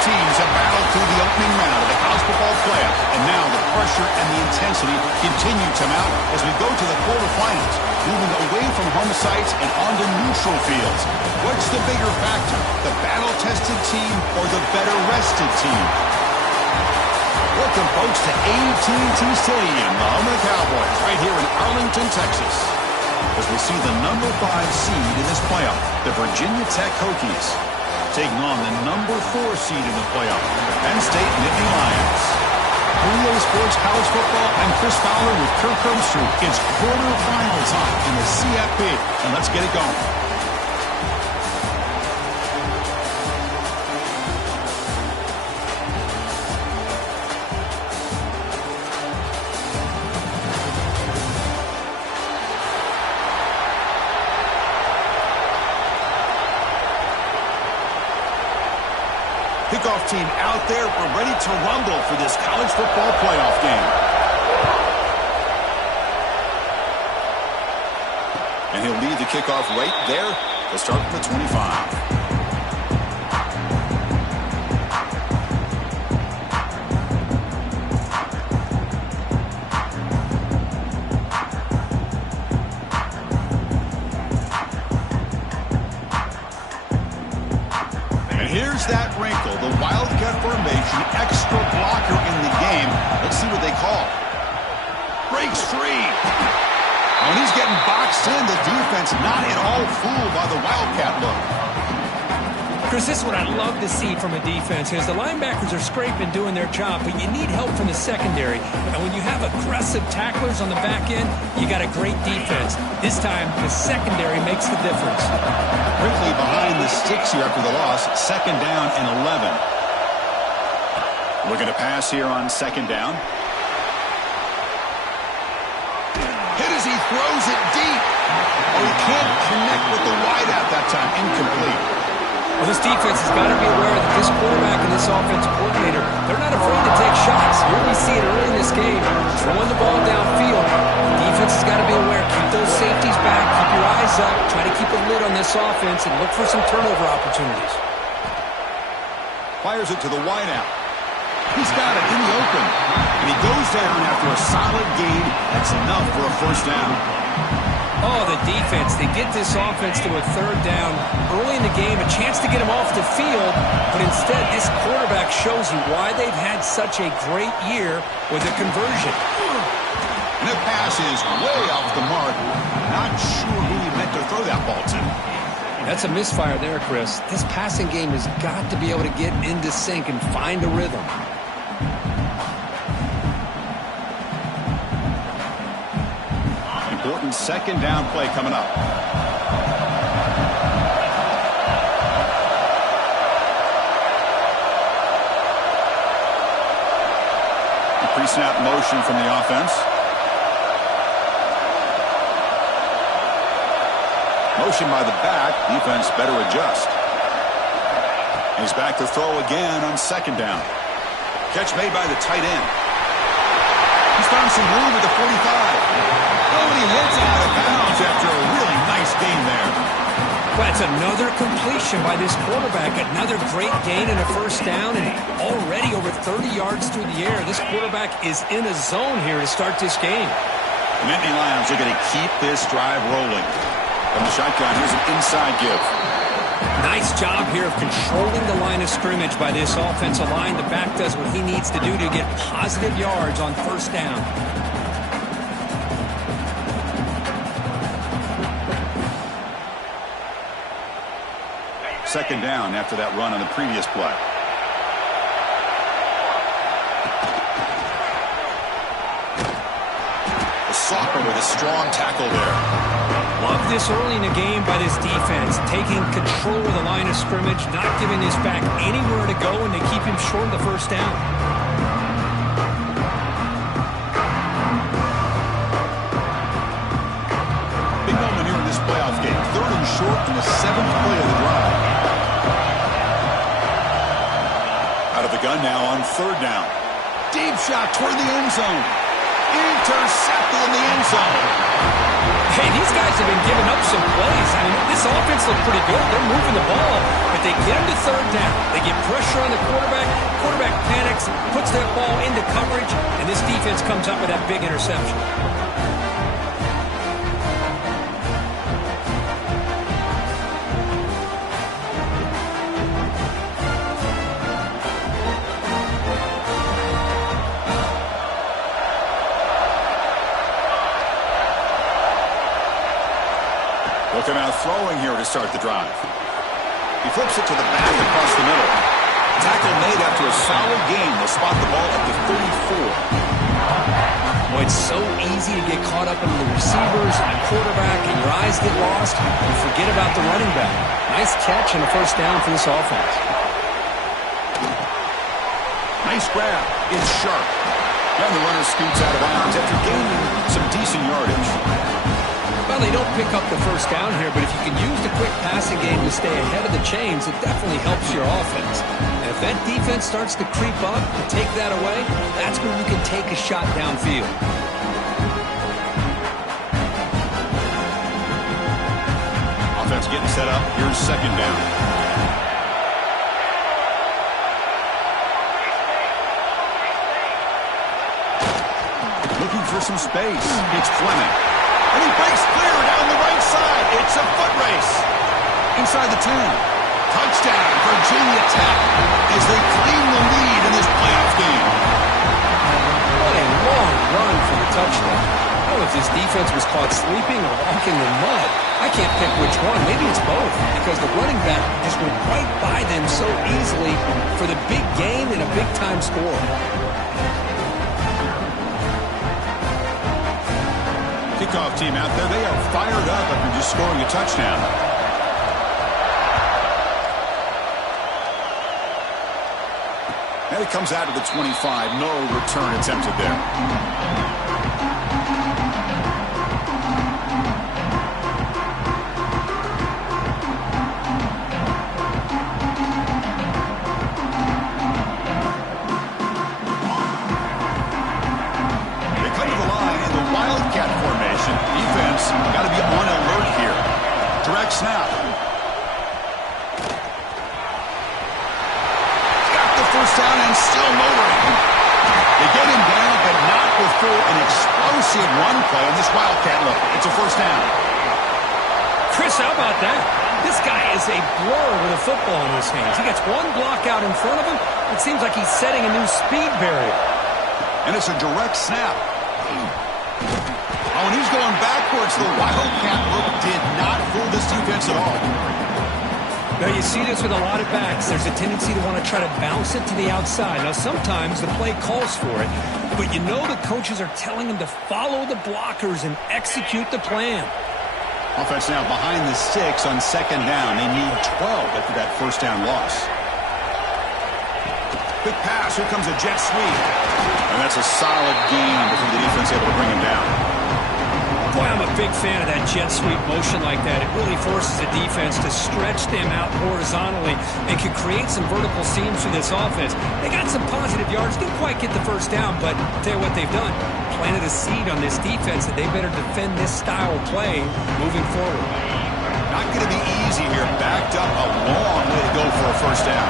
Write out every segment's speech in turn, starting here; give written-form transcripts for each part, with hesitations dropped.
teams have battled through the opening round of the college football playoff, and now the pressure and the intensity continue to mount as we go to the quarterfinals, moving away from home sites and onto neutral fields. What's the bigger factor, the battle-tested team or the better-rested team? Welcome, folks, to AT&T Stadium, the home of the Cowboys, right here in Arlington, Texas, as we see the number 5 seed in this playoff, the Virginia Tech Hokies, taking on the number 4 seed in the playoff, the Penn State Nittany Lions. Relay Sports College Football, I'm Chris Fowler with Kirk Herbstreit. It's quarterfinal time in the CFP, and let's get it going. Kickoff team out there. We're ready to rumble for this college football playoff game. And he'll lead the kickoff right there to start with the 25. Here's that wrinkle, the Wildcat formation, extra blocker in the game. Let's see what they call. Breaks free. When he's getting boxed in, the defense not at all fooled by the Wildcat look. Chris, this is what I love to see from a defense is the linebackers are scraping, doing their job, but you need help from the secondary. And when you have aggressive tacklers on the back end, you got a great defense. This time, the secondary makes the difference. Quickly behind the sticks here after the loss, 2nd down and 11. Looking to pass here on 2nd down. Hit as he throws it deep. Oh, he can't connect with the wideout that time. Incomplete. Well, this defense has got to be aware that this quarterback and this offensive coordinator, they're not afraid to take shots. Here we see it early in this game, throwing the ball downfield. The defense has got to be aware. Keep those safeties back. Keep your eyes up. Try to keep a lid on this offense and look for some turnover opportunities. Fires it to the wideout. He's got it in the open. And he goes down after a solid gain. That's enough for a 1st down. Oh, the defense, they get this offense to a 3rd down early in the game, a chance to get him off the field, but instead this quarterback shows you why they've had such a great year with a conversion. And the pass is way off the mark. Not sure who he meant to throw that ball to. That's a misfire there, Chris. This passing game has got to be able to get into sync and find a rhythm. Important 2nd down play coming up. A pre-snap motion from the offense. Motion by the back. Defense better adjust. He's back to throw again on 2nd down. Catch made by the tight end. He's found some room at the 45. Oh, and he hits out of bounds after a really nice gain there. Well, that's another completion by this quarterback. Another great gain in a 1st down, and already over 30 yards through the air. This quarterback is in a zone here to start this game. The Nittany Lions are going to keep this drive rolling. From the shotgun, here's an inside give. Nice job here of controlling the line of scrimmage by this offensive line. The back does what he needs to do to get positive yards on 1st down. 2nd down after that run on the previous play. The Socker with a strong tackle there. Love this early in the game by this defense, taking control of the line of scrimmage, not giving this back anywhere to go, and they keep him short of the 1st down. Big moment here in this playoff game. 3rd and short in the 7th play of the drive. Out of the gun now on 3rd down. Deep shot toward the end zone. Intercepted in the end zone. Hey, these guys have been giving up some plays. I mean, this offensive look pretty good. They're moving the ball, but they get him to third down. They get pressure on the quarterback. Quarterback panics, puts that ball into coverage, and this defense comes up with that big interception. Looking out throwing here to start the drive. He flips it to the back across the middle. Tackle made after a solid gain. They'll spot the ball at the 34. Boy, it's so easy to get caught up in the receivers and the quarterback, and your eyes get lost. You forget about the running back. Nice catch and a first down for this offense. Nice grab. It's sharp. And the runner scoots out of bounds after gaining some decent yardage. Well, they don't pick up the first down here, but if you can use the quick passing game to stay ahead of the chains, it definitely helps your offense. And if that defense starts to creep up and take that away, that's when you can take a shot downfield. Offense getting set up. Here's second down. Looking for some space. It's Fleming. And he breaks clear down the right side. It's a foot race. Inside the 10. Touchdown, Virginia Tech, as they claim the lead in this playoff game. What a long run for the touchdown. I don't know if this defense was caught sleeping or walking in mud. I can't pick which one. Maybe it's both, because the running back just went right by them so easily for the big gain and a big-time score. Kickoff team out there, they are fired up after just scoring a touchdown. And it comes out of the 25. No return attempted there. Defense got to be on alert here. Direct snap. Got the first down and still motoring. They get him down, but not before an explosive run play on this Wildcat look. It's a first down. Chris, how about that? This guy is a blur with a football in his hands. He gets one block out in front of him. It seems like he's setting a new speed barrier. And it's a direct snap. Oh, and he's going backwards. The Wildcat look did not fool this defense at all. Now, you see this with a lot of backs. There's a tendency to want to try to bounce it to the outside. Now, sometimes the play calls for it, but you know the coaches are telling them to follow the blockers and execute the plan. Offense now behind the 6 on second down. They need 12 after that first down loss. Quick pass. Here comes a jet sweep. And that's a solid gain before the defense able to bring him down. Boy, I'm a big fan of that jet sweep motion like that. It really forces the defense to stretch them out horizontally and can create some vertical seams for this offense. They got some positive yards. Didn't quite get the first down, but I'll tell you what they've done. Planted a seed on this defense that they better defend this style of play moving forward. Not going to be easy here. Backed up a long way to go for a first down.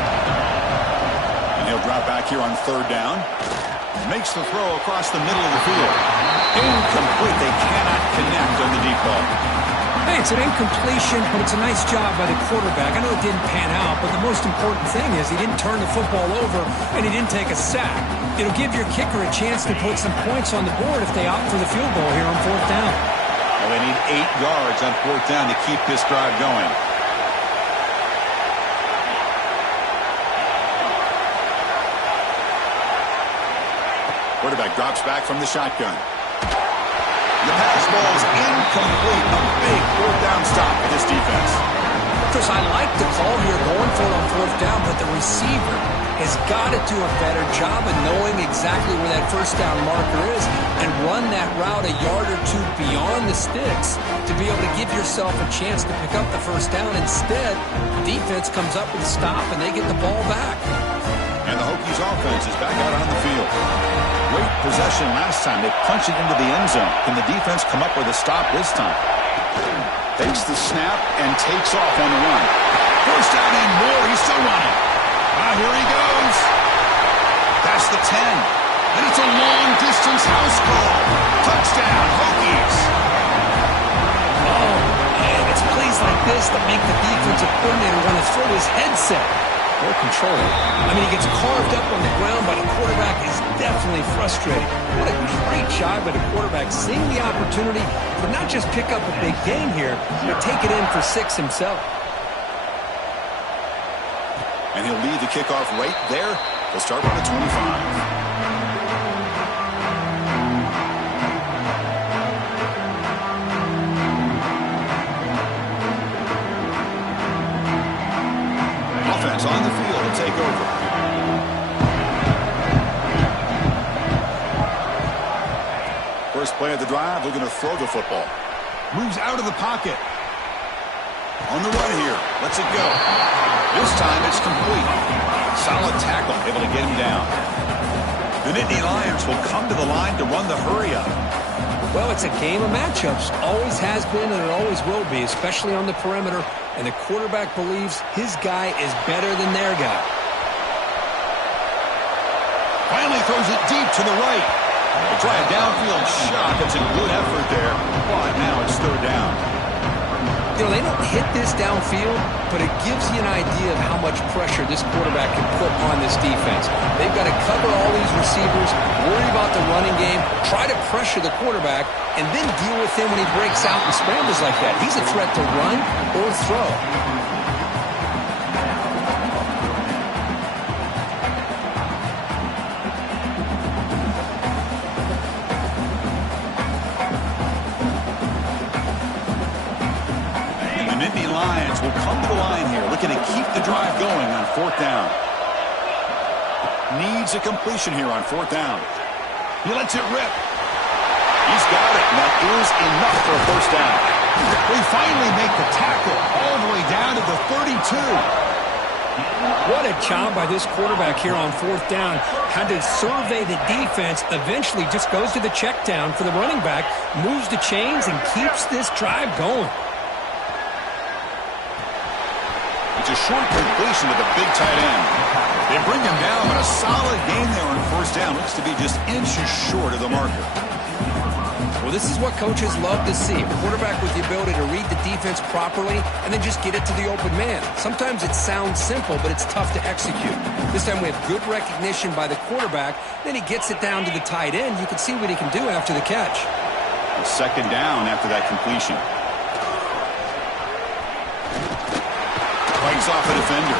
And he'll drop back here on third down. Makes the throw across the middle of the field. Incomplete. They cannot connect on the deep ball. Hey, it's an incompletion, but it's a nice job by the quarterback. I know it didn't pan out, but the most important thing is he didn't turn the football over and he didn't take a sack. It'll give your kicker a chance to put some points on the board if they opt for the field goal here on fourth down. Well, they need 8 yards on fourth down to keep this drive going. Quarterback drops back from the shotgun. The pass ball is incomplete. A big fourth down stop for this defense. Chris, I like the call here going for it on fourth down, but the receiver has got to do a better job of knowing exactly where that first down marker is and run that route a yard or two beyond the sticks to be able to give yourself a chance to pick up the first down. Instead, defense comes up with a stop and they get the ball back. And the Hokies offense is back out on the field. Great possession last time. They punched it into the end zone. Can the defense come up with a stop this time? Takes the snap and takes off on the run. First down and more. He's still running. Here he goes. That's the 10. And it's a long-distance house call. Touchdown, Hokies. Oh, man, it's plays like this that make the defensive coordinator want to throw his headset. More control. I mean, he gets carved up on the ground by the quarterback. Is definitely frustrating. What a great job by the quarterback, seeing the opportunity to not just pick up a big gain here, but take it in for 6 himself. And he'll lead the kickoff right there. He'll start with the 25. Offense on the field to take over. First play of the drive, looking to throw the football. Moves out of the pocket. On the run here. Lets it go. This time it's complete. Solid tackle, able to get him down. The Nittany Lions will come to the line to run the hurry up. Well, it's a game of matchups. Always has been and it always will be, especially on the perimeter. And the quarterback believes his guy is better than their guy. Finally throws it deep to the right. They try a downfield shot. That's a good effort there. But now it's third down. You know, they don't hit this downfield, but it gives you an idea of how much pressure this quarterback can put on this defense. They've got to cover all these receivers, worry about the running game, try to pressure the quarterback, and then deal with him when he breaks out and scrambles like that. He's a threat to run or throw. Lions will come to the line here, looking to keep the drive going on fourth down. Needs a completion here on fourth down. He lets it rip. He's got it, and that is enough for a first down. We finally make the tackle all the way down to the 32. What a job by this quarterback here on fourth down. Had to survey the defense, eventually just goes to the check down for the running back, moves the chains, and keeps this drive going. It's a short completion to the big tight end. They bring him down, but a solid gain there on first down. Looks to be just inches short of the marker. Well, this is what coaches love to see. A quarterback with the ability to read the defense properly and then just get it to the open man. Sometimes it sounds simple, but it's tough to execute. This time we have good recognition by the quarterback. Then he gets it down to the tight end. You can see what he can do after the catch. Second down after that completion. Fights off a defender.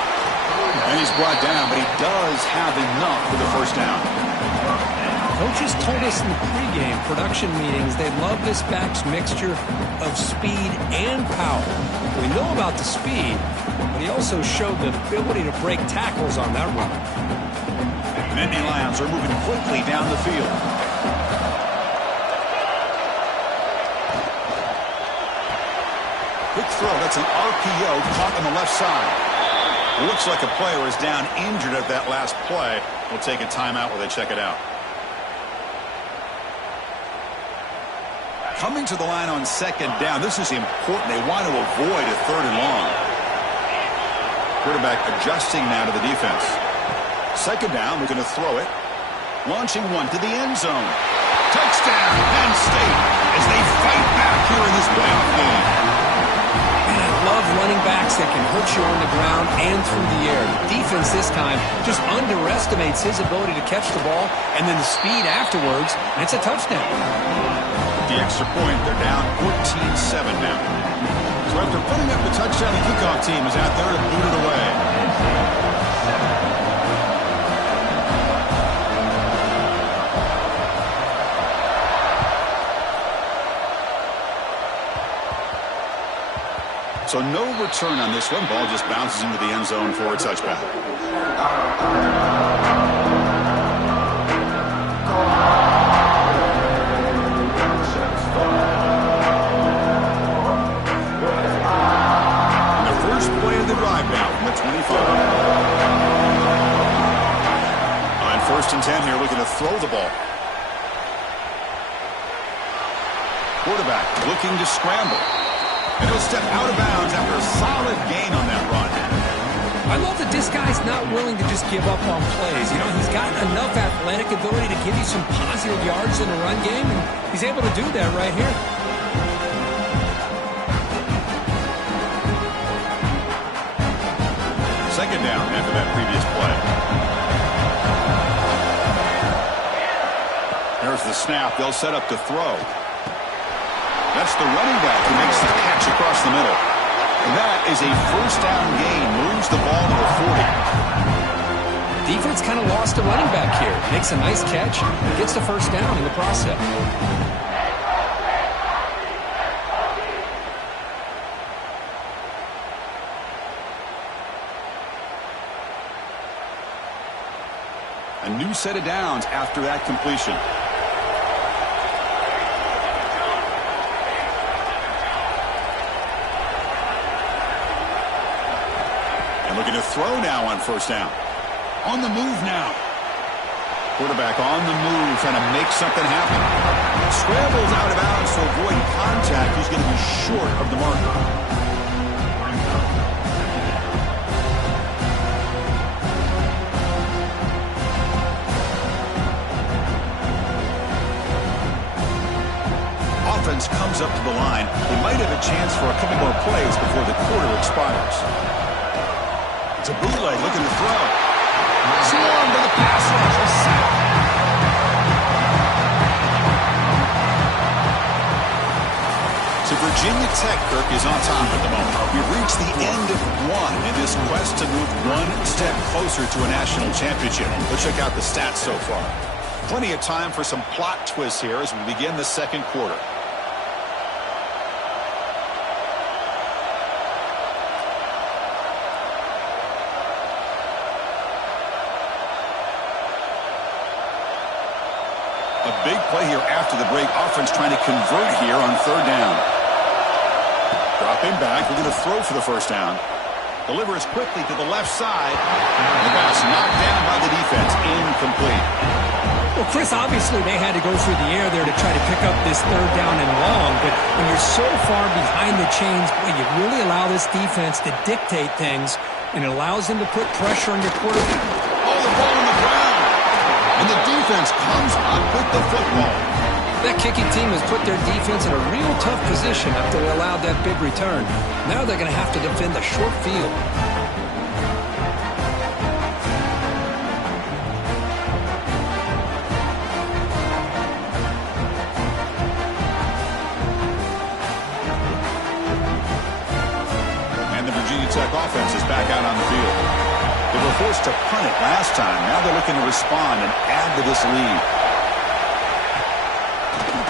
And he's brought down, but he does have enough for the first down. Coaches told us in the pregame production meetings they love this back's mixture of speed and power. We know about the speed, but he also showed the ability to break tackles on that run. Nittany Lions are moving quickly down the field. Quick throw. That's an RPO caught on the left side. Looks like a player is down injured at that last play. We'll take a timeout while they check it out. Coming to the line on second down. This is important. They want to avoid a third and long. Quarterback adjusting now to the defense. Second down. We're going to throw it. Launching one to the end zone. Touchdown, Penn State, as they fight back here in this playoff game. Love running backs that can hurt you on the ground and through the air. The defense this time just underestimates his ability to catch the ball and then the speed afterwards, and it's a touchdown. The extra point, they're down 14-7 now. So after putting up the touchdown, the kickoff team is out there to boot it away. So no return on this one. Ball just bounces into the end zone for a touchback. And the first play of the drive now from the 25. On first and 10 here, looking to throw the ball. Quarterback looking to scramble. And he'll step out of bounds after a solid gain on that run. I love that this guy's not willing to just give up on plays. You know, he's got enough athletic ability to give you some positive yards in the run game, and he's able to do that right here. Second down after that previous play. There's the snap. They'll set up to throw. That's the running back who makes the catch across the middle. And that is a first down gain. Moves the ball to the 40. Defense kind of lost a running back here. Makes a nice catch. Gets the first down in the process. A new set of downs after that completion. And looking to throw now on first down. On the move now. Quarterback on the move, trying to make something happen. Scrambles out of bounds to avoid contact. He's going to be short of the marker. Offense comes up to the line. They might have a chance for a couple more plays before the quarter expires. It's a bootleg looking to throw. Swarmed to the pass rush. A sack. So Virginia Tech, Kirk, is on top at the moment. We've reached the end of one in this quest to move one step closer to a national championship. Let's check out the stats so far. Plenty of time for some plot twists here as we begin the second quarter. A big play here after the break. Offense trying to convert here on third down. Dropping back. We're going to throw for the first down. Delivers quickly to the left side. The pass knocked down by the defense. Incomplete. Well, Chris, obviously they had to go through the air there to try to pick up this third down and long, but when you're so far behind the chains, boy, you really allow this defense to dictate things, and it allows them to put pressure on your quarterback. Oh, the ball on the ground. And the defense comes up with the football. That kicking team has put their defense in a real tough position after they allowed that big return. Now they're going to have to defend the short field. And the Virginia Tech offense is back out on the field. They were forced to punt it last time. Now they're looking to respond and add to this lead.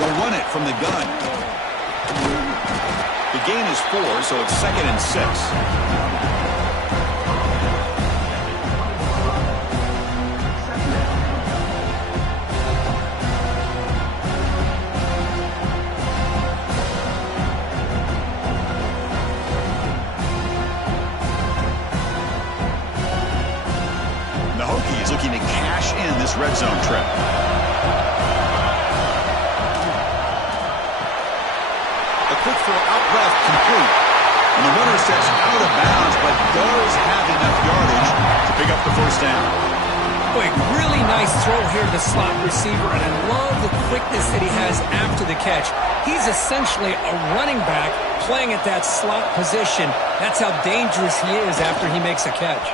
They'll run it from the gun. The gain is 4, so it's 2nd and 6. The Hokies looking to cash in this red zone trip. Quick throw out left, complete. And the runner steps out of bounds, but does have enough yardage to pick up the first down. Boy, really nice throw here to the slot receiver, and I love the quickness that he has after the catch. He's essentially a running back playing at that slot position. That's how dangerous he is after he makes a catch.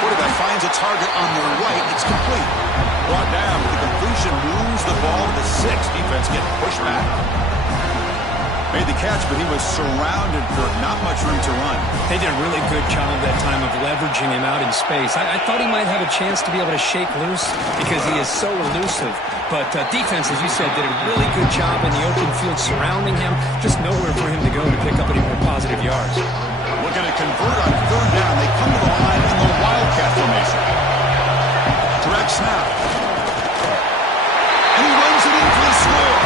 Quarterback finds a target on the right. It's complete. Brought down with the completion, moves the ball to the 6. Defense getting pushed back. Made the catch, but he was surrounded for not much room to run. They did a really good job that time of leveraging him out in space. I thought he might have a chance to be able to shake loose because he is so elusive. But defense, as you said, did a really good job in the open field surrounding him. Just nowhere for him to go to pick up any more positive yards. Looking to convert on third down. They come to the line in the Wildcat formation. Direct snap. And he runs it in for the score.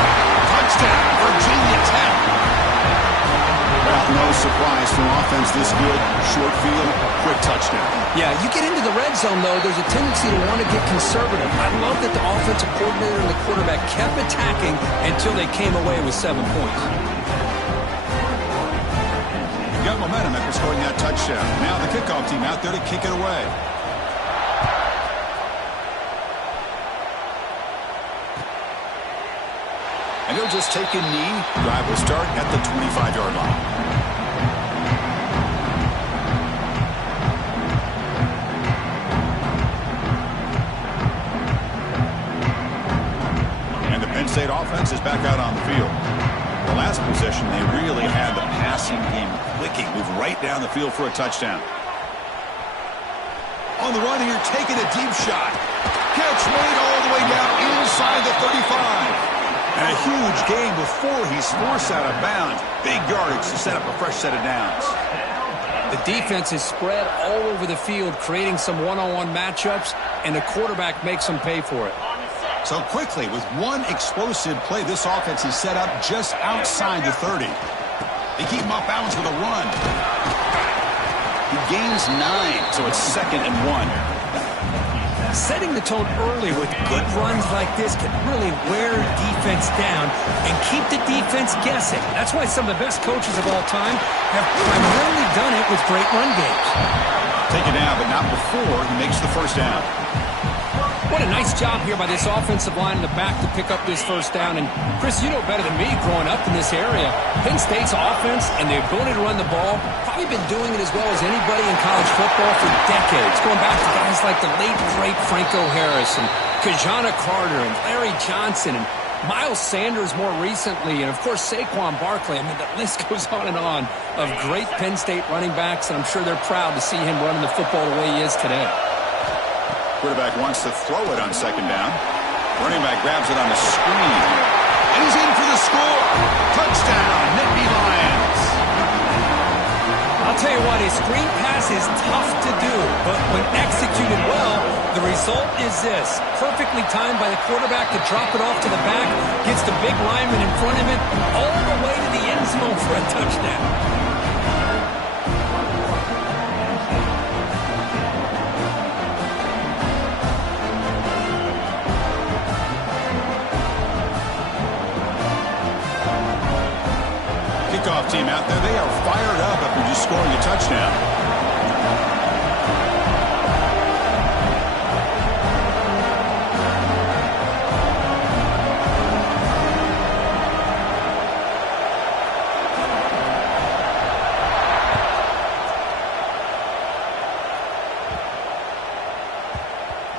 Touchdown, Virginia Tech. Well, no surprise from offense this good. Short field, quick touchdown. Yeah, you get into the red zone, though, there's a tendency to want to get conservative. I love that the offensive coordinator and the quarterback kept attacking until they came away with 7 points. Got momentum after scoring that touchdown. Now the kickoff team out there to kick it away. And he'll just take a knee. Drive will start at the 25-yard line. And the Penn State offense is back out on the field. The last possession, they really had the passing game clicking. Move right down the field for a touchdown. On the run here, taking a deep shot. Catch made all the way down inside the 35. And a huge gain before he's forced out of bounds. Big yardage to set up a fresh set of downs. The defense is spread all over the field, creating some one-on-one matchups, and the quarterback makes them pay for it. So quickly, with one explosive play, this offense is set up just outside the 30. They keep him off balance with a run. He gains 9, so it's 2nd and 1. Setting the tone early with good runs like this can really wear defense down and keep the defense guessing. That's why some of the best coaches of all time have primarily done it with great run games. Take it down, but not before he makes the first down. What a nice job here by this offensive line in the back to pick up this first down. And, Chris, you know better than me growing up in this area, Penn State's offense and the ability to run the ball, probably been doing it as well as anybody in college football for decades, going back to guys like the late, great Franco Harris and Kajana Carter and Larry Johnson and Miles Sanders more recently, and, of course, Saquon Barkley. I mean, the list goes on and on of great Penn State running backs, and I'm sure they're proud to see him running the football the way he is today. Quarterback wants to throw it on 2nd down. Running back grabs it on the screen. And he's in for the score. Touchdown, Nittany Lions. I'll tell you what, a screen pass is tough to do, but when executed well, the result is this. Perfectly timed by the quarterback to drop it off to the back, gets the big lineman in front of it, all the way to the end zone for a touchdown. Kickoff team out there, they are fired up after just scoring a touchdown.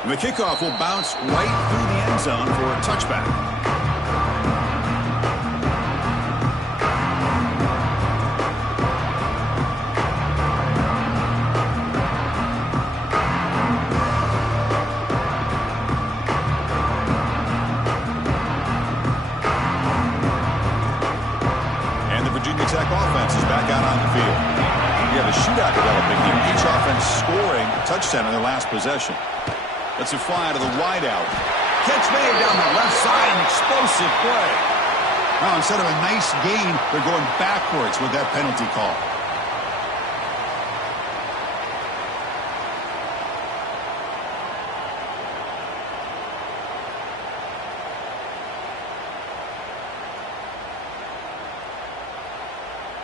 And the kickoff will bounce right through the end zone for a touchback. Offense is back out on the field. We have a shootout developing here. Each offense scoring a touchdown in their last possession. Let's it fly out of the wideout. Catch made down the left side, an explosive play. Now, instead of a nice gain, they're going backwards with that penalty call.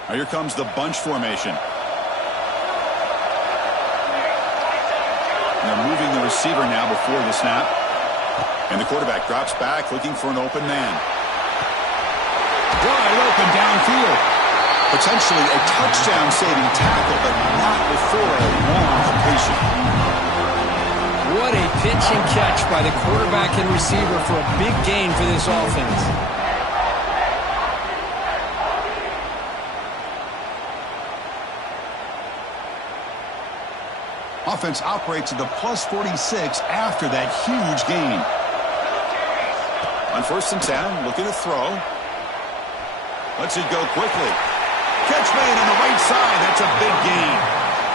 Now here comes the bunch formation. And they're moving the receiver now before the snap. And the quarterback drops back looking for an open man. Wide open downfield. Potentially a touchdown-saving tackle, but not before a long completion. What a pitch and catch by the quarterback and receiver for a big gain for this offense. Offense operates at the plus 46 after that huge gain. On 1st and 10, looking to throw. Lets it go quickly. Catch made on the right side. That's a big gain.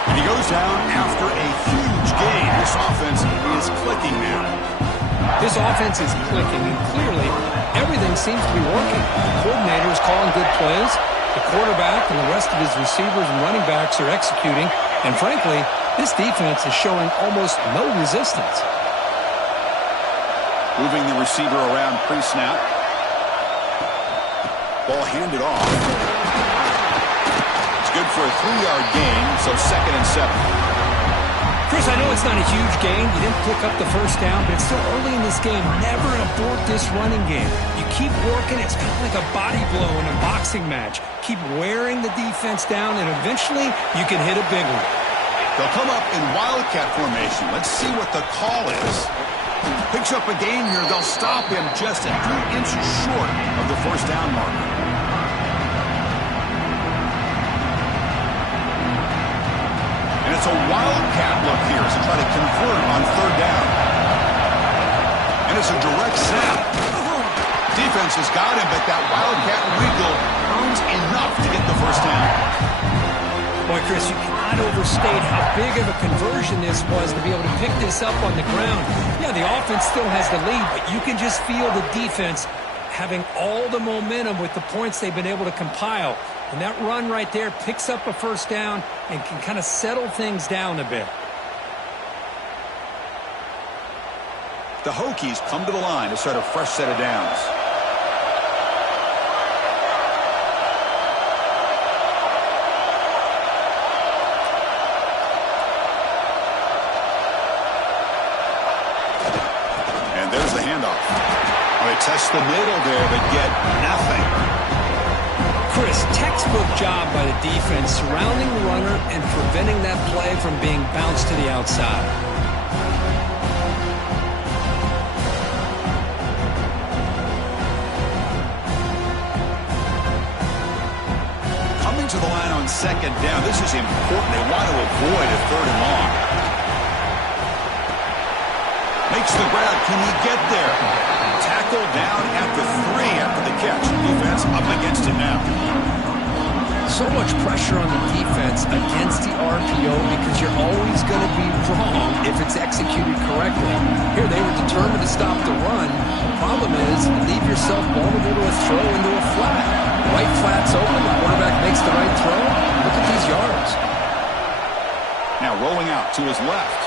And he goes down after a huge gain. This offense is clicking now. This offense is clicking, and clearly everything seems to be working. The coordinator is calling good plays. The quarterback and the rest of his receivers and running backs are executing. And frankly, this defense is showing almost no resistance. Moving the receiver around pre-snap. Ball handed off. It's good for a 3-yard gain, so 2nd and 7. Chris, I know it's not a huge gain. You didn't pick up the first down, but it's still early in this game. Never abort this running game. You keep working. It's kind of like a body blow in a boxing match. Keep wearing the defense down, and eventually you can hit a big one. They'll come up in wildcat formation. Let's see what the call is. Picks up a gain here. They'll stop him just a few inches short of the first down marker. And it's a wildcat look here as they try to convert on 3rd down. And it's a direct snap. Defense has got him, but that wildcat wiggle earns enough to get the first down. Boy, Chris, you cannot overstate how big of a conversion this was to be able to pick this up on the ground. Yeah, the offense still has the lead, but you can just feel the defense having all the momentum with the points they've been able to compile. And that run right there picks up a first down and can kind of settle things down a bit. The Hokies come to the line to start a fresh set of downs. And there's the handoff. Well, they test the middle there, but get nothing. Chris, textbook job by the defense surrounding the runner and preventing that play from being bounced to the outside. Coming to the line on 2nd down. This is important. They want to avoid a 3rd and long. Makes the grab. Can he get there? Tackle down at the 3 after the catch. Defense up against it now. So much pressure on the defense against the RPO because you're always going to be wrong if it's executed correctly. Here, they were determined to stop the run. The problem is you leave yourself vulnerable to a throw into a flat. The right flat's open. The quarterback makes the right throw. Look at these yards. Now rolling out to his left.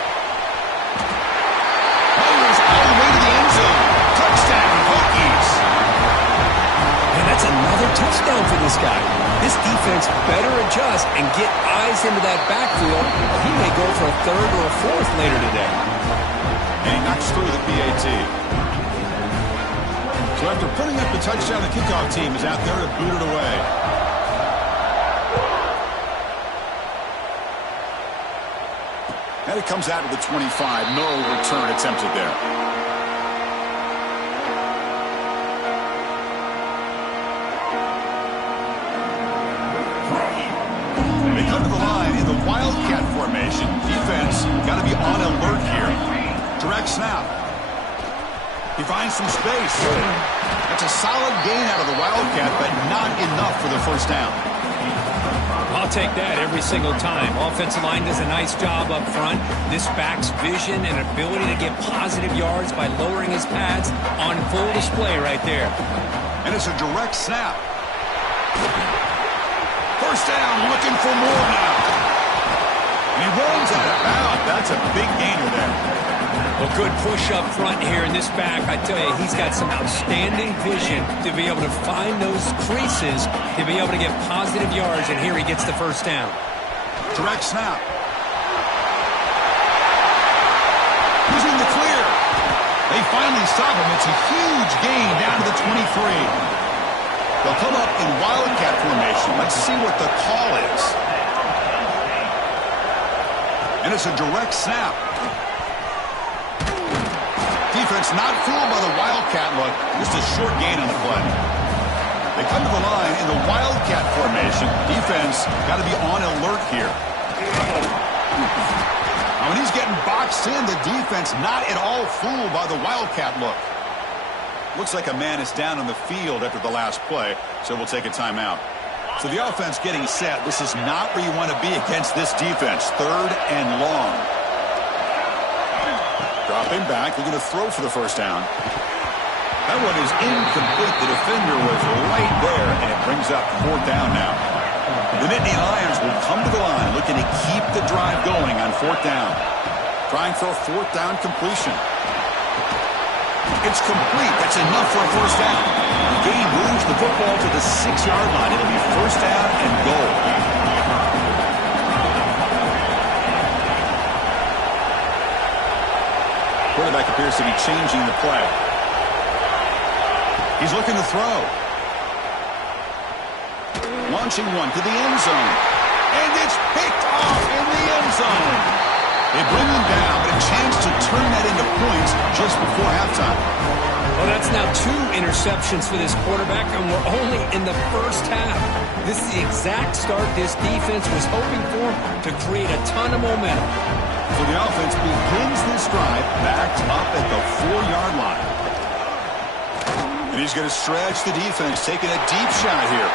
Fires all the way to the end zone. Touchdown, Hokies. And that's another touchdown for this guy. This defense better adjust and get eyes into that backfield. He may go for a 3rd or a 4th later today. And he knocks through the PAT. So after putting up the touchdown, the kickoff team is out there to boot it away. And it comes out to the 25. No return attempted there. Wildcat formation. Defense got to be on alert here. Direct snap. He finds some space. That's a solid gain out of the Wildcat, but not enough for the first down. I'll take that every single time. Offensive line does a nice job up front. This back's vision and ability to get positive yards by lowering his pads on full display right there. And it's a direct snap. First down, looking for more now. And he runs out of bounds. That's a big gainer there. Well, good push up front here in this back. I tell you, he's got some outstanding vision to be able to find those creases, to be able to get positive yards, and here he gets the first down. Direct snap. He's in the clear. They finally stop him. It's a huge gain down to the 23. They'll come up in wildcat formation. Let's see what the call is. And it's a direct snap. Defense not fooled by the wildcat look. Just a short gain on the play. They come to the line in the wildcat formation. Defense got to be on alert here. Now, when he's getting boxed in, the defense not at all fooled by the wildcat look. Looks like a man is down on the field after the last play, so we'll take a timeout. So the offense getting set. This is not where you want to be against this defense. 3rd and long. Dropping back, looking to throw for the first down. That one is incomplete. The defender was right there, and it brings up 4th down now. The Nittany Lions will come to the line, looking to keep the drive going on 4th down. Trying for a 4th down completion. It's complete. That's enough for a first down. The game moves the football to the 6-yard line. It'll be first down and goal. to be changing the play. He's looking to throw. Launching one to the end zone. And it's picked off in the end zone. They bring him down, but a chance to turn that into points just before halftime. Well, that's now 2 interceptions for this quarterback, and we're only in the first half. This is the exact start this defense was hoping for to create a ton of momentum. So the offense begins this drive backed up at the 4-yard line. And he's going to stretch the defense, taking a deep shot here.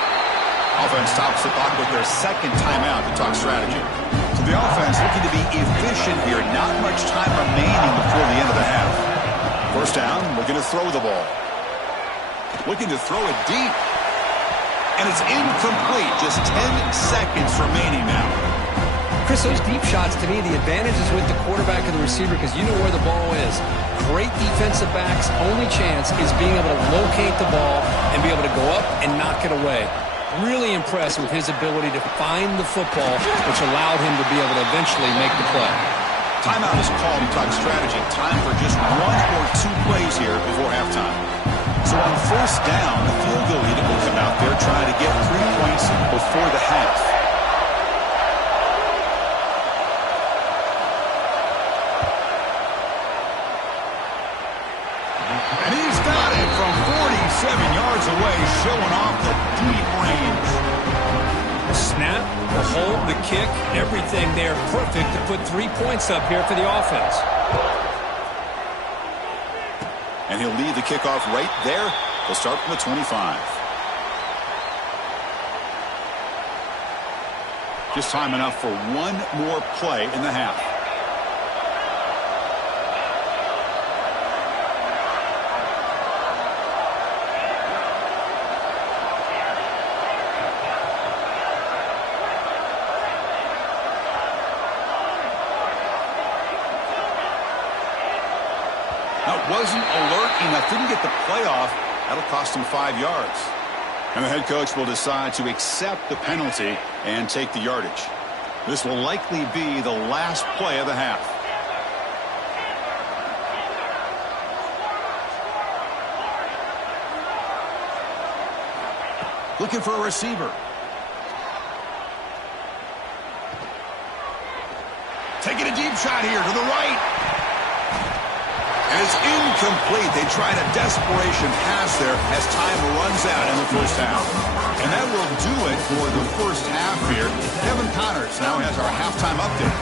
Offense stops the clock with their second timeout to talk strategy. So the offense looking to be efficient here. Not much time remaining before the end of the half. First down, looking to throw the ball. Looking to throw it deep. And it's incomplete. Just 10 seconds remaining now. Chris, those deep shots, to me, the advantage is with the quarterback and the receiver because you know where the ball is. Great defensive backs' only chance is being able to locate the ball and be able to go up and knock it away. Really impressed with his ability to find the football, which allowed him to be able to eventually make the play. Timeout is called to talk strategy. Time for just 1 or 2 plays here before halftime. So on first down, the field goal unit will come out there trying to get 3 points before the half. And he's got it from 47 yards away, showing off the deep range. The snap, the hold, the kick, everything there perfect to put 3 points up here for the offense. And he'll lead the kickoff right there. They'll start from the 25. Just time enough for 1 more play in the half. Wasn't alert enough, didn't get the play off. That'll cost him 5 yards. And the head coach will decide to accept the penalty and take the yardage. This will likely be the last play of the half. Looking for a receiver. Taking a deep shot here to the right. And it's incomplete. They tried a desperation pass there as time runs out in the first half. And that will do it for the first half here. Kevin Connors now has our halftime update.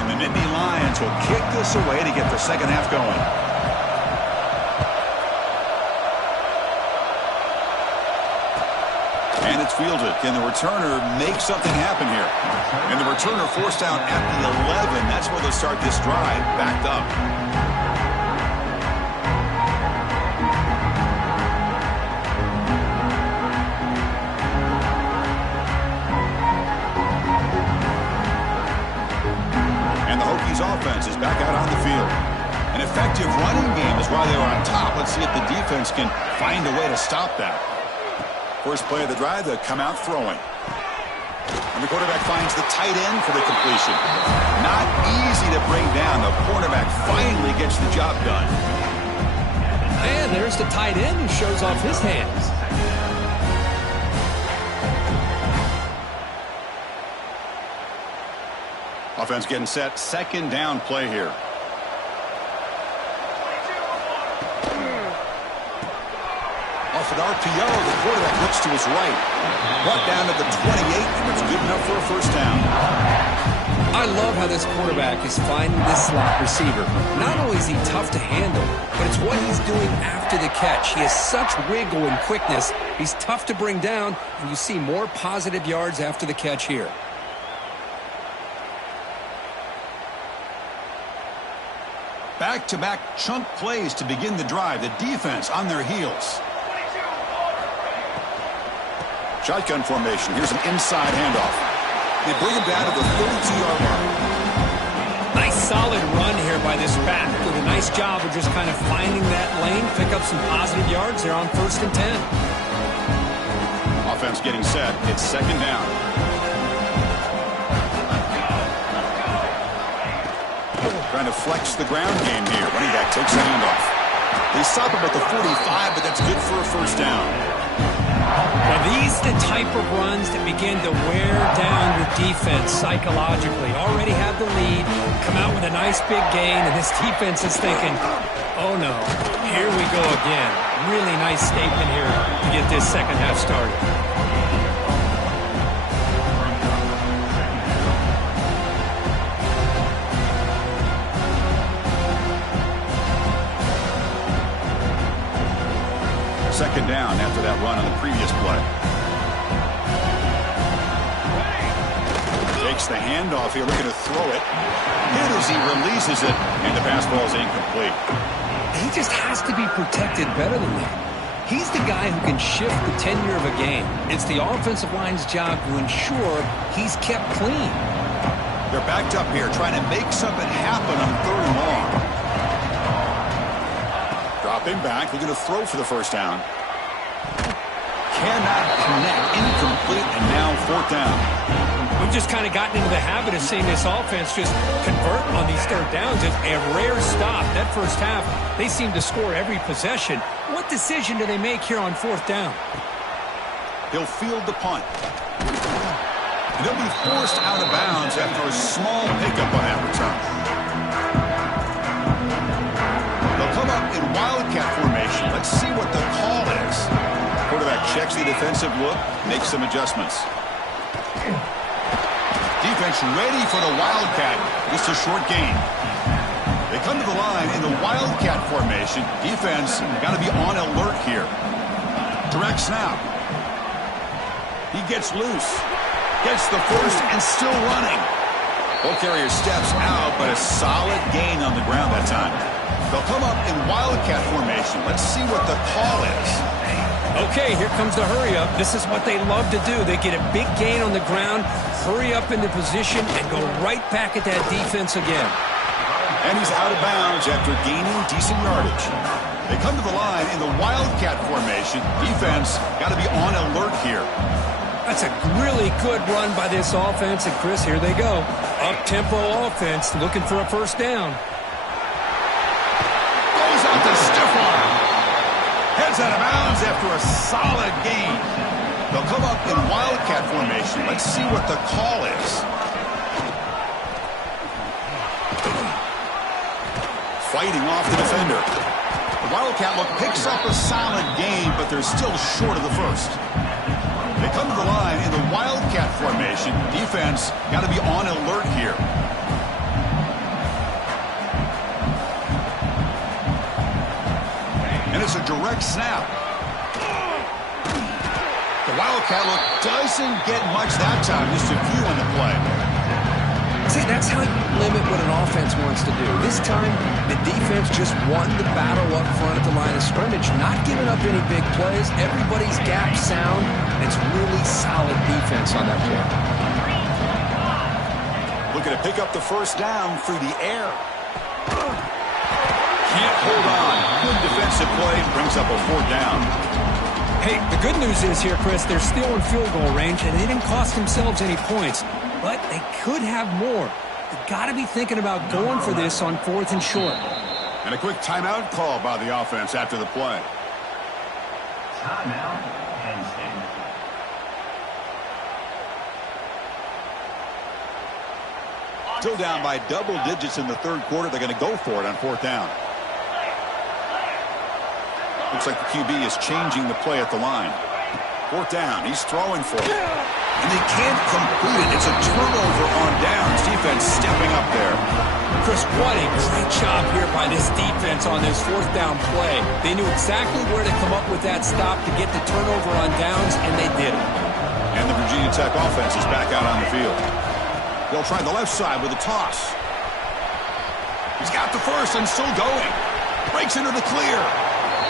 And the Nittany Lions will kick this away to get the second half going. And it's fielded. Can the returner make something happen here? And the returner forced out at the 11. That's where they'll start this drive, backed up. And the Hokies offense is back out on the field. An effective running game is why they were on top. Let's see if the defense can find a way to stop that. First play of the drive, they come out throwing. And the quarterback finds the tight end for the completion. Not easy to bring down. The cornerback finally gets the job done. And there's the tight end who shows off his hands. Offense getting set. Second down play here. Off an RPO, the quarterback looks to his right. Brought down to the 28, and it's good enough for a first down. I love how this quarterback is finding this slot receiver. Not only is he tough to handle, but it's what he's doing after the catch. He has such wiggle and quickness. He's tough to bring down, and you see more positive yards after the catch here. Back-to-back chunk plays to begin the drive. The defense on their heels. Shotgun formation. Here's an inside handoff. They bring him down to the 32-yard line. Nice solid run here by this back. Did a nice job of just kind of finding that lane, pick up some positive yards there on 1st and 10. Offense getting set. It's second down. Trying to flex the ground game here. Running back takes a handoff. They stop him at the 45, but that's good for a first down. Well, these are the type of runs that begin to wear down your defense psychologically. Already have the lead, come out with a nice big gain, and this defense is thinking, oh no, here we go again. Really nice statement here to get this second half started. Second down after that run on the previous play. Takes the handoff here, looking to throw it. Hit as he releases it, and the pass ball is incomplete. He just has to be protected better than that. He's the guy who can shift the tenure of a game. It's the offensive line's job to ensure he's kept clean. They're backed up here, trying to make something happen on 3rd and long. Dropping back, looking to throw for the first down. Cannot connect, incomplete, and now 4th down. We've just kind of gotten into the habit of seeing this offense just convert on these 3rd downs. It's a rare stop. That first half, they seem to score every possession. What decision do they make here on 4th down? He'll field the punt. And he'll be forced out of bounds after a small pickup on that return. They'll come up in wildcat formation. Let's see what the call is. Quarterback checks the defensive look, makes some adjustments. Defense ready for the wildcat. Just a short gain. They come to the line in the wildcat formation. Defense got to be on alert here. Direct snap. He gets loose. Gets the first and still running. Ball carrier steps out, but a solid gain on the ground that time. They'll come up in wildcat formation. Let's see what the call is. Okay, here comes the hurry up. This is what they love to do. They get a big gain on the ground, hurry up into position, and go right back at that defense again. And he's out of bounds after gaining decent yardage. They come to the line in the wildcat formation. Defense got to be on alert here. That's a really good run by this offense. And, Chris, here they go. Up-tempo offense looking for a first down. Goes out to stiff arm. Heads out of bounds after a solid gain. They'll come up in wildcat formation. Let's see what the call is. Fighting off the defender. The wildcat look picks up a solid gain, but they're still short of the first. They come to the line in the wildcat formation. Defense got to be on alert here. And it's a direct snap. The wildcat look doesn't get much that time. Just a few on the play. See, that's how you limit what an offense wants to do. This time, the defense just won the battle up front at the line of scrimmage, not giving up any big plays. Everybody's gap sound. It's really solid defense on that play. Looking to pick up the first down through the air. Can't hold on. Good defensive play. Brings up a 4th down. Hey, the good news is here, Chris, they're still in field goal range, and they didn't cost themselves any points. But they could have more. They've got to be thinking about going for this on 4th and short. And a quick timeout call by the offense after the play. Timeout, Penn State. Still down by double digits in the 3rd quarter. They're going to go for it on 4th down. Looks like the QB is changing the play at the line. 4th down. He's throwing for it. And they can't complete it. It's a turnover on downs. Defense stepping up there. Chris, what a great job here by this defense on this 4th down play. They knew exactly where to come up with that stop to get the turnover on downs, and they did it. And the Virginia Tech offense is back out on the field. They'll try the left side with a toss. He's got the first and still going. Breaks into the clear.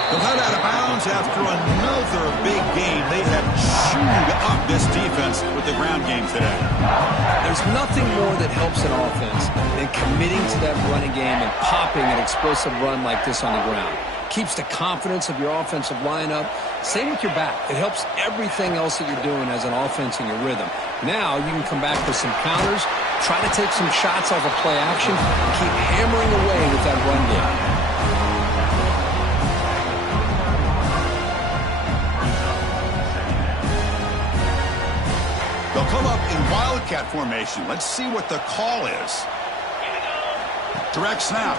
They'll head out of bounds after another big game. They have chewed up this defense with the ground game today. There's nothing more that helps an offense than committing to that running game and popping an explosive run like this on the ground. Keeps the confidence of your offensive lineup. Same with your back. It helps everything else that you're doing as an offense in your rhythm. Now you can come back with some counters Try to take some shots off of play action and keep hammering away with that run game. They'll come up in wildcat formation. Let's see what the call is. Direct snap.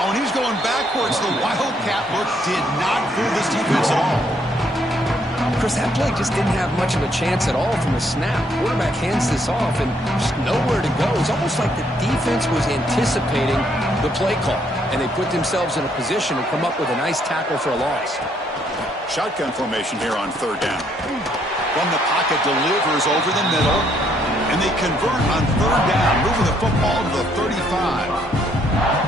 Oh, and he's going backwards. The wildcat look did not fool this defense at all. Chris, that play just didn't have much of a chance at all from the snap. Quarterback hands this off and just nowhere to go. It's almost like the defense was anticipating the play call, and they put themselves in a position to come up with a nice tackle for a loss. Shotgun formation here on third down. From the pocket, delivers over the middle, and they convert on third down, moving the football to the 35.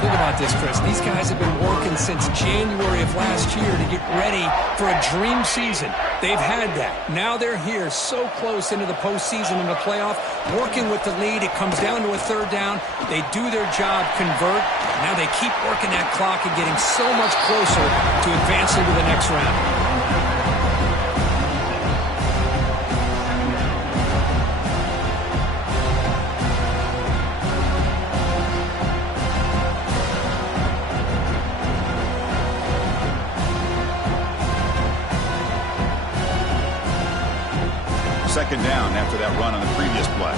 Think about this, Chris. These guys have been working since January of last year to get ready for a dream season. They've had that. Now they're here so close into the postseason and the playoff, working with the lead. It comes down to a third down. They do their job, convert. Now they keep working that clock and getting so much closer to advancing to the next round. Second down after that run on the previous play.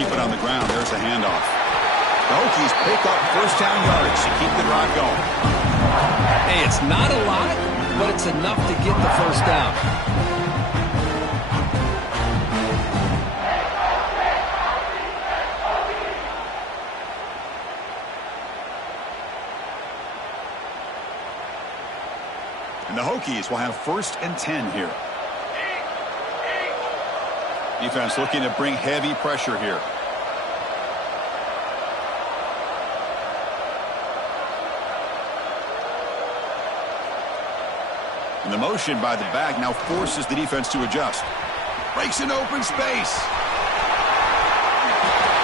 Keep it on the ground. There's the handoff. The Hokies pick up first down yardage to keep the drive going. Hey, it's not a lot, but it's enough to get the first down. And the Hokies will have 1st and 10 here. Defense looking to bring heavy pressure here. And the motion by the back now forces the defense to adjust. Breaks an open space.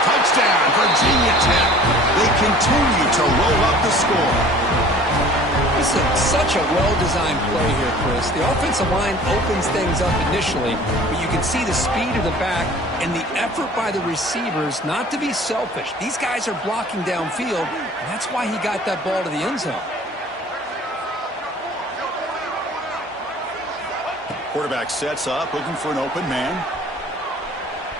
Touchdown, Virginia Tech. They continue to roll up the score. This is such a well-designed play here, Chris. The offensive line opens things up initially, but you can see the speed of the back and the effort by the receivers not to be selfish. These guys are blocking downfield, and that's why he got that ball to the end zone. Quarterback sets up, looking for an open man.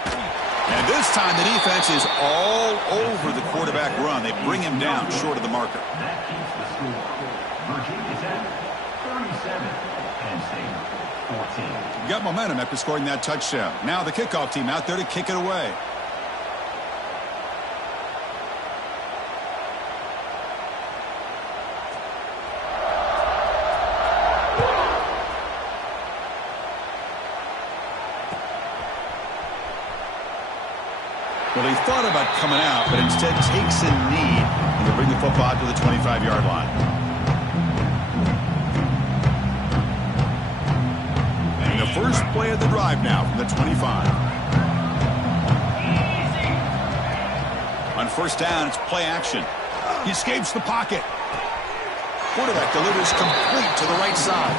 And this time the defense is all over the quarterback run. They bring him down short of the marker. Got momentum after scoring that touchdown. Now the kickoff team out there to kick it away. Well, he thought about coming out, but instead takes a knee and will bring the football to the 25-yard line. And the first play of the drive now from the 25. On first down, it's play action. He escapes the pocket. Quarterback delivers complete to the right side.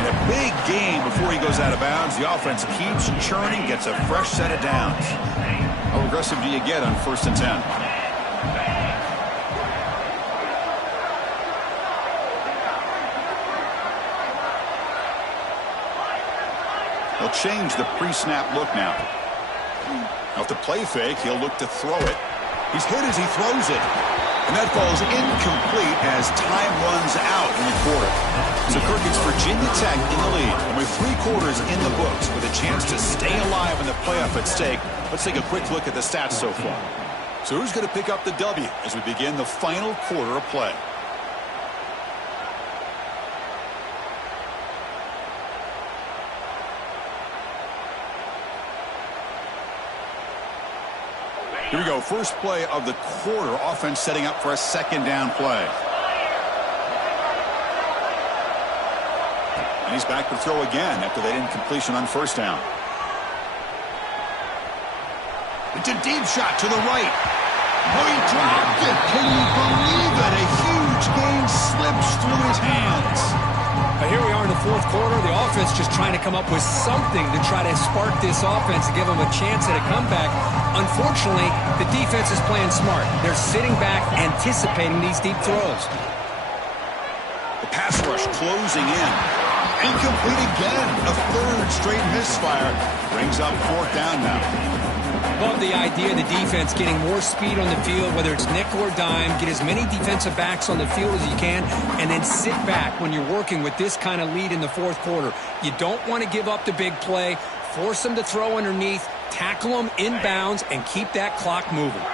And a big gain before he goes out of bounds. The offense keeps churning, gets a fresh set of downs. How aggressive do you get on 1st and 10? He'll change the pre-snap look now. Now, if the play fake, he'll look to throw it. He's hit as he throws it. And that falls incomplete as time runs out in the quarter. So, Kirk, it's Virginia Tech in the lead. And with 3 quarters in the books, with a chance to stay alive in the playoff at stake, let's take a quick look at the stats so far. So who's going to pick up the W as we begin the final quarter of play? Here we go. First play of the quarter. Offense setting up for a second down play. And he's back to throw again after that incompletion on first down. It's a deep shot to the right. Oh, he dropped it. Can you believe it? A huge gain slips through his hands. Here we are in the fourth quarter. The offense just trying to come up with something to try to spark this offense and give them a chance at a comeback. Unfortunately, the defense is playing smart. They're sitting back, anticipating these deep throws. The pass rush closing in. Incomplete again. A third straight misfire. Brings up fourth down now. Love the idea of the defense getting more speed on the field, whether it's nickel or dime. Get as many defensive backs on the field as you can, and then sit back when you're working with this kind of lead in the fourth quarter. You don't want to give up the big play. Force them to throw underneath, tackle them inbounds, and keep that clock moving.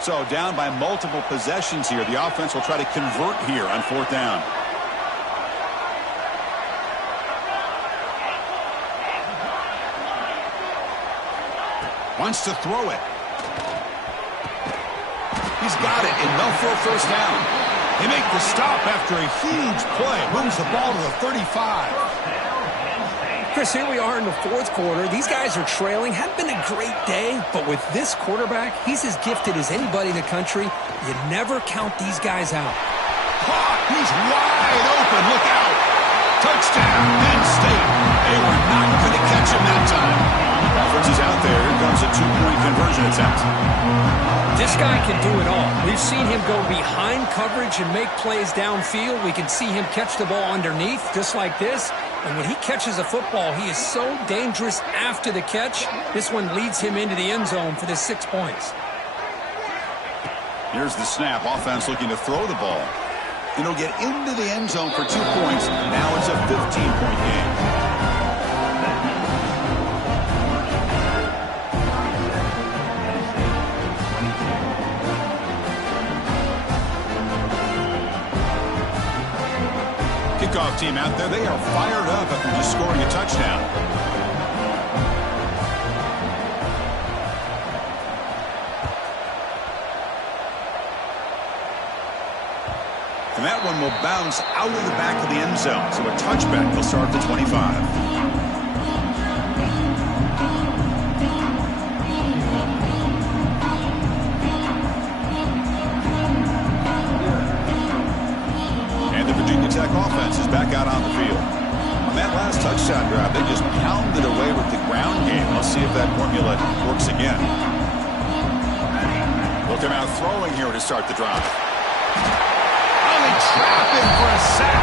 So down by multiple possessions here. The offense will try to convert here on fourth down. Wants to throw it. He's got it. Enough for a first down. They make the stop after a huge play. Moves the ball to the 35. Chris, here we are in the fourth quarter. These guys are trailing. Hadn't been a great day, but with this quarterback, he's as gifted as anybody in the country. You never count these guys out. He's wide open. Look out. Touchdown, Penn State. They were not going to catch him that time. Offense is out there. Here comes a two-point conversion attempt. This guy can do it all. We've seen him go behind coverage and make plays downfield. We can see him catch the ball underneath just like this. And when he catches a football, he is so dangerous after the catch. This one leads him into the end zone for the 6 points. Here's the snap. Offense looking to throw the ball. And he'll get into the end zone for 2 points. Now it's a 15-point game. Kickoff team out there, they are fired up after just scoring a touchdown. And that one will bounce out of the back of the end zone. So a touchback will start at the 25. Tech offense is back out on the field. On that last touchdown drive, they just pounded away with the ground game. Let's see if that formula works again. Looking out throwing here to start the drive. Only trapping for a sack.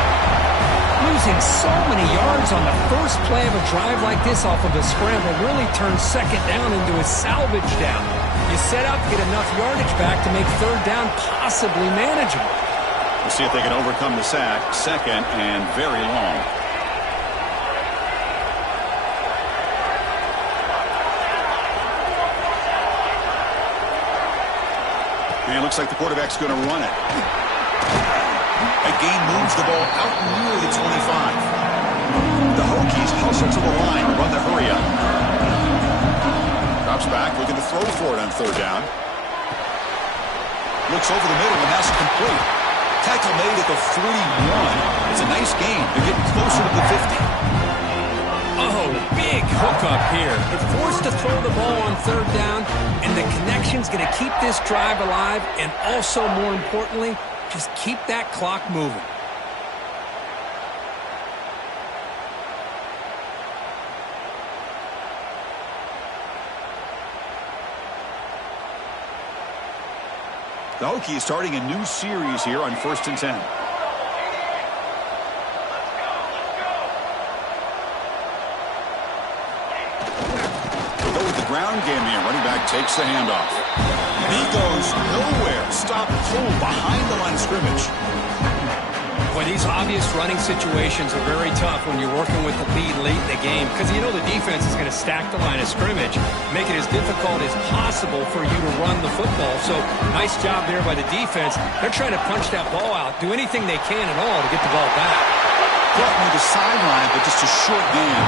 Losing so many yards on the first play of a drive like this off of a scramble really turns second down into a salvage down. You set out to get enough yardage back to make third down possibly manageable. We'll see if they can overcome the sack. Second and very long. And it looks like the quarterback's going to run it. Again moves the ball out near the 25. The Hokies hustle to the line to run the hurry up. Drops back, looking to throw for it on third down. Looks over the middle, and that's complete. Tackle made at the 41. It's a nice gain. They're getting closer to the 50. Oh, big hookup here. They're forced to throw the ball on third down, and the connection's going to keep this drive alive, and also, more importantly, just keep that clock moving. The Hokies starting a new series here on 1st and 10. Go with the ground game here. Running back takes the handoff. He goes nowhere. Stop cold behind the line of scrimmage. Boy, these obvious running situations are very tough when you're working with the lead late in the game because you know the defense is going to stack the line of scrimmage, make it as difficult as possible for you to run the football. So nice job there by the defense. They're trying to punch that ball out, do anything they can at all to get the ball back. Brought near the sideline, but just a short gain.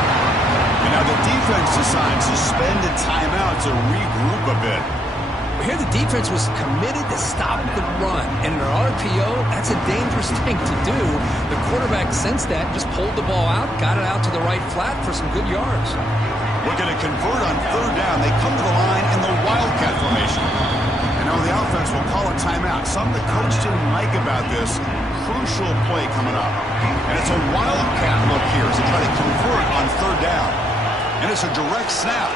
And now the defense decides to spend a timeout to regroup a bit. Here the defense was committed to stop the run, and in an RPO, that's a dangerous thing to do. The quarterback sensed that, just pulled the ball out, got it out to the right flat for some good yards. Looking to convert on third down. They come to the line in the Wildcat formation. And now the offense will call a timeout. Something the coach didn't like about this. Crucial play coming up. And it's a Wildcat look here as they try to convert on third down. And it's a direct snap.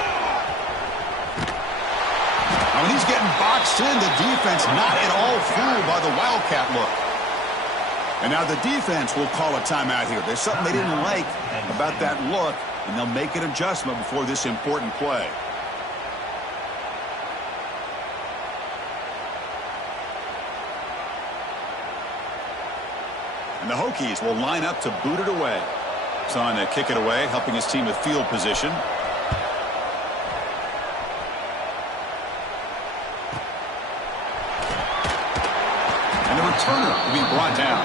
Now when he's getting boxed in, the defense not at all fooled by the Wildcat look. And now the defense will call a timeout here. There's something they didn't like about that look, and they'll make an adjustment before this important play. And the Hokies will line up to boot it away. It's on to kick it away, helping his team with field position. And the returner will be brought down.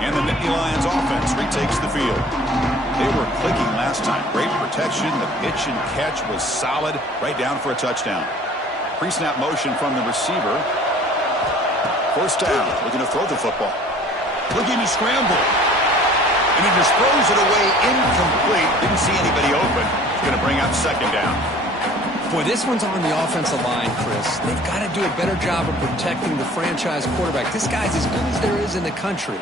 And the Nittany Lions offense retakes the field. They were clicking last time. Great protection. The pitch and catch was solid. Right down for a touchdown. Pre-snap motion from the receiver. First down. Looking to throw the football. Looking to scramble. And he just throws it away incomplete. Didn't see anybody open. He's going to bring up second down. Boy, this one's on the offensive line, Chris. They've got to do a better job of protecting the franchise quarterback. This guy's as good as there is in the country.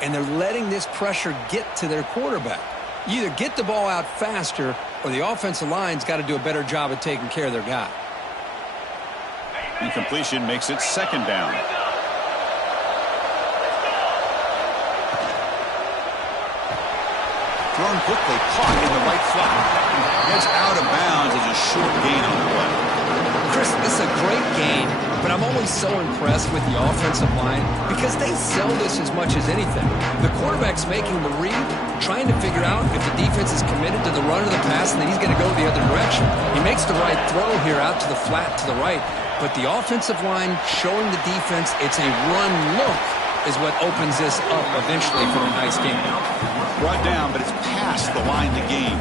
And they're letting this pressure get to their quarterback. You either get the ball out faster or the offensive line's got to do a better job of taking care of their guy. Incompletion makes it second down. Thrown quickly, caught in the right flat. Gets out of bounds as a short gain on the play. Chris, this is a great game, but I'm always so impressed with the offensive line because they sell this as much as anything. The quarterback's making the read, trying to figure out if the defense is committed to the run or the pass, and then he's going to go the other direction. He makes the right throw here out to the flat to the right, but the offensive line showing the defense it's a run look is what opens this up eventually for a nice game. Brought down, but it's past the line to gain.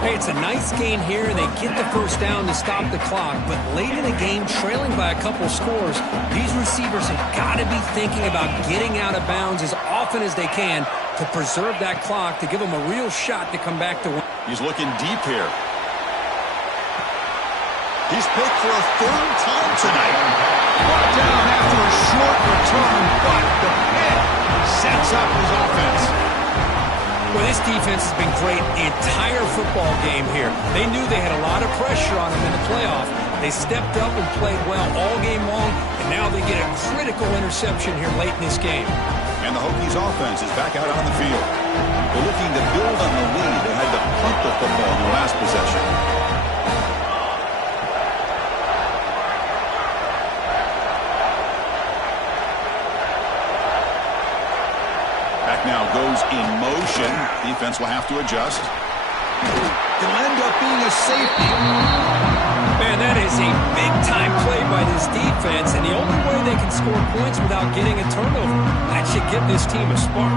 Hey, it's a nice gain here. They get the first down to stop the clock, but late in the game, trailing by a couple scores, these receivers have got to be thinking about getting out of bounds as often as they can to preserve that clock, to give them a real shot to come back to win. He's looking deep here. He's picked for a third time tonight. Brought down after a short return, but the pick sets up his offense. Well, this defense has been great the entire football game here. They knew they had a lot of pressure on them in the playoff. They stepped up and played well all game long, and now they get a critical interception here late in this game. And the Hokies offense is back out on the field. They're looking to build on the lead. They had to punt the football in the last possession. Now goes in motion. Defense will have to adjust. It'll end up being a safety. Man, that is a big-time play by this defense, and the only way they can score points without getting a turnover. That should give this team a spark.